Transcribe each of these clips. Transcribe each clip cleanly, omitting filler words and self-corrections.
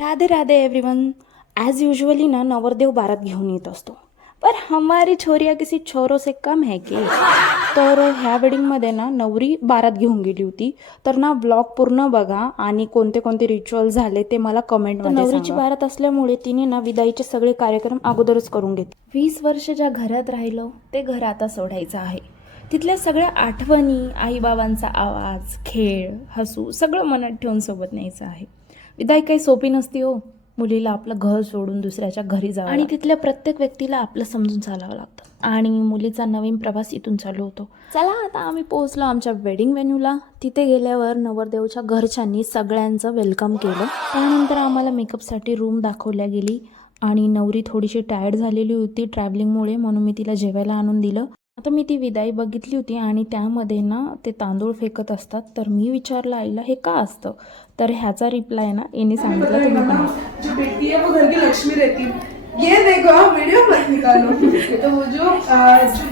Radhe Radhe everyone. As usually ना नवरदेव बारात घेऊन येत असतो, पर हमारी छोरिया किसी छोरों से कम है की। तर ह्या वेडिंगमध्ये ना नवरी बारात घेऊन गेली होती, तर ना ब्लॉग पूर्ण बघा आणि कोणते कोणते रिच्युअल झाले ते मला कमेंटमध्ये सांगा। नवरीची बारात असल्यामुळे तिने ना विदाईचे सगळे कार्यक्रम अगोदरच करून घेतले। 20 वर्ष ज्या घरात राहिलो ते घर आता सोडायचं आहे। तिथल्या सगळ्या आठवणी, आईबाबांचा आवाज, खेळ, हसू सगळं मनात ठेवून सोबत न्यायचं आहे। विदाई काही सोपी नसती हो। मुलीला आपलं घर सोडून दुसऱ्याच्या घरी जावं आणि तिथल्या प्रत्येक व्यक्तीला आपलं समजून चालावं लागतं आणि मुलीचा नवीन प्रवास इथून चालू होतो। चला आता आम्ही पोहोचलो आमच्या वेडिंग व्हेन्यूला। तिथे गेल्यावर नवरदेवच्या घरच्यांनी सगळ्यांचं वेलकम केलं। त्यानंतर आम्हाला मेकअपसाठी रूम दाखवल्या गेली आणि नवरी थोडीशी टायर्ड झालेली होती ट्रॅव्हलिंगमुळे, म्हणून मी तिला जेवायला आणून दिलं। आता मी ती विदाई बघितली होती आणि त्यामध्ये ना ते तांदूळ फेकत असतात, तर मी विचारलं आईला हे का असतं, तर ह्याचा रिप्लाय ना इने सांगितलं तुम्ही पण। जो बेटी है वो घर की लक्ष्मी रहती है। ये देखो वीडियो मत निकालो। तो वो जो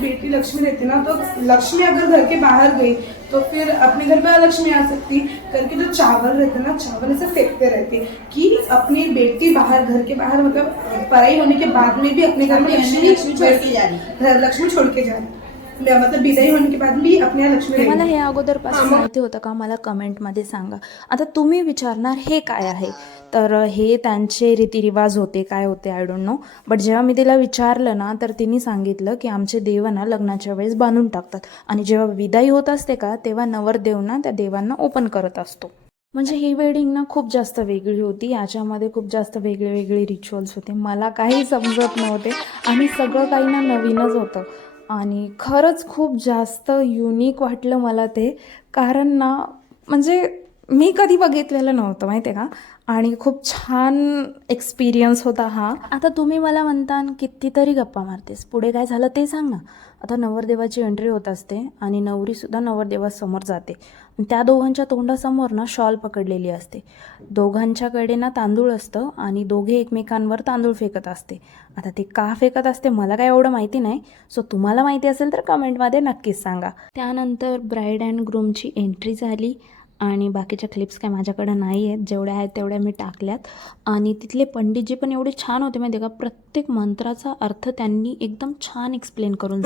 बेटी लक्ष्मी रहती ना, तो लक्ष्मी अगर घर के बाहर गई तो फिर अपने घर पे लक्ष्मी आ सकती करके जो चावल रहते ना, चावल ऐसे फेंकते रहते कि अपनी बेटी बाहर घर के बाहर मतलब पढ़ाई होने के बाद में भी अपने घर में लक्ष्मी छोड़ के जा रही, लक्ष्मी छोड़ के जा रही, मतलब विदाई होने के बाद भी अपने यहाँ लक्ष्मी मला हे अगोदरपासून माहिती होतं का, मला कमेंटमध्ये सांगा। आता तुम्ही विचारणार हे काय आहे, तर हे त्यांचे रीतिरिवाज होते, काय होते आय डोंट नो, बट जेव्हा मी तिला विचारलं ना तर तिने सांगितलं की आमचे देवांना लग्नाच्या वेळेस बांधून टाकतात आणि जेव्हा विदाई होत असते का तेव्हा नवरदेव ना त्या देवांना ओपन करत असतो। म्हणजे ही वेडिंग ना खूप जास्त वेगळी होती, याच्यामध्ये खूप जास्त वेगळे वेगळे रिच्युअल्स होते, मला काही समजत नव्हते आणि सगळं काही ना नवीनच होतं आणि खरंच खूप जास्त युनिक वाटलं मला ते, कारण ना म्हणजे मी कधी बघितलेलं नव्हतं माहिती आहे का, आणि खूप छान एक्सपिरियन्स होता हा। आता तुम्ही मला म्हणता कितीतरी गप्पा मारतेस, पुढे काय झालं ते सांग ना। आता नवरदेवाची एंट्री होत असते आणि नवरीसुद्धा नवरदेवासमोर जाते। त्या दोघांच्या तोंडासमोर ना शॉल पकडलेली असते, दोघांच्याकडे ना तांदूळ असतं आणि दोघे एकमेकांवर तांदूळ फेकत असते। आता ते का फेकत असते मला काय एवढं माहिती नाही, सो तुम्हाला माहिती असेल तर कमेंटमध्ये नक्कीच सांगा। त्यानंतर ब्राईड अँड ग्रूमची एंट्री झाली आणि बाकीच्या क्लिप्स काय माझ्याकडे नाही आहेत, जेवढ्या आहेत तेवढ्या मी टाकल्यात। आणि तिथले पंडितजी पण एवढे छान होते माहिती आहे का, प्रत्येक मंत्राचा अर्थ त्यांनी एकदम छान एक्सप्लेन करून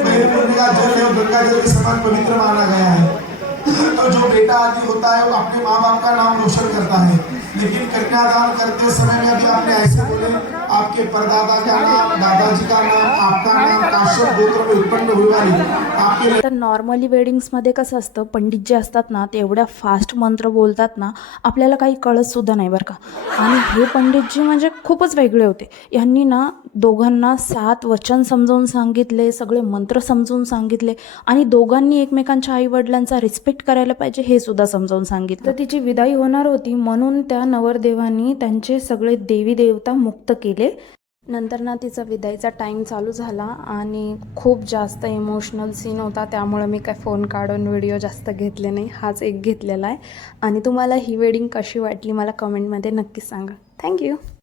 तो जो बेटा आदि होता है वो अपने माँ बाप का नाम रोशन करता है, लेकिन कन्यादान करते समय में अभी आपने ऐसे बोले आपके परदादा का नाम, दादाजी का नाम, आपका नाम, काश्यप गोत्र में उत्पन्न हुई वाली आपके। तर नॉर्मली वेडिंग्समध्ये कसं असतं, पंडित जे असतात ना ते एवढ्या फास्ट मंत्र बोलतात ना आपल्याला काही कळत सुद्धा नाही बरं का। आणि हे पंडितजी म्हणजे खूपच वेगळे होते। यांनी ना दोघांना 7 वचन समजावून सांगितले, सगळे मंत्र समजावून सांगितले आणि दोघांनी एकमेकांच्या आईवडिलांचा रिस्पेक्ट करायला पाहिजे हे सुद्धा समजावून सांगितलं। तर तिची विदाई होणार होती म्हणून त्या नवरदेवांनी त्यांचे सगळे देवी देवता मुक्त केले। नंतर ना तिचा विदाईचा टाईम चालू झाला आणि खूप जास्त इमोशनल सीन होता, त्यामुळे मी काय फोन काढून व्हिडिओ जास्त घेतले नाही, हाच एक घेतलेला आहे। आणि तुम्हाला ही वेडिंग कशी वाटली मला कमेंटमध्ये नक्कीच सांगा। थँक्यू।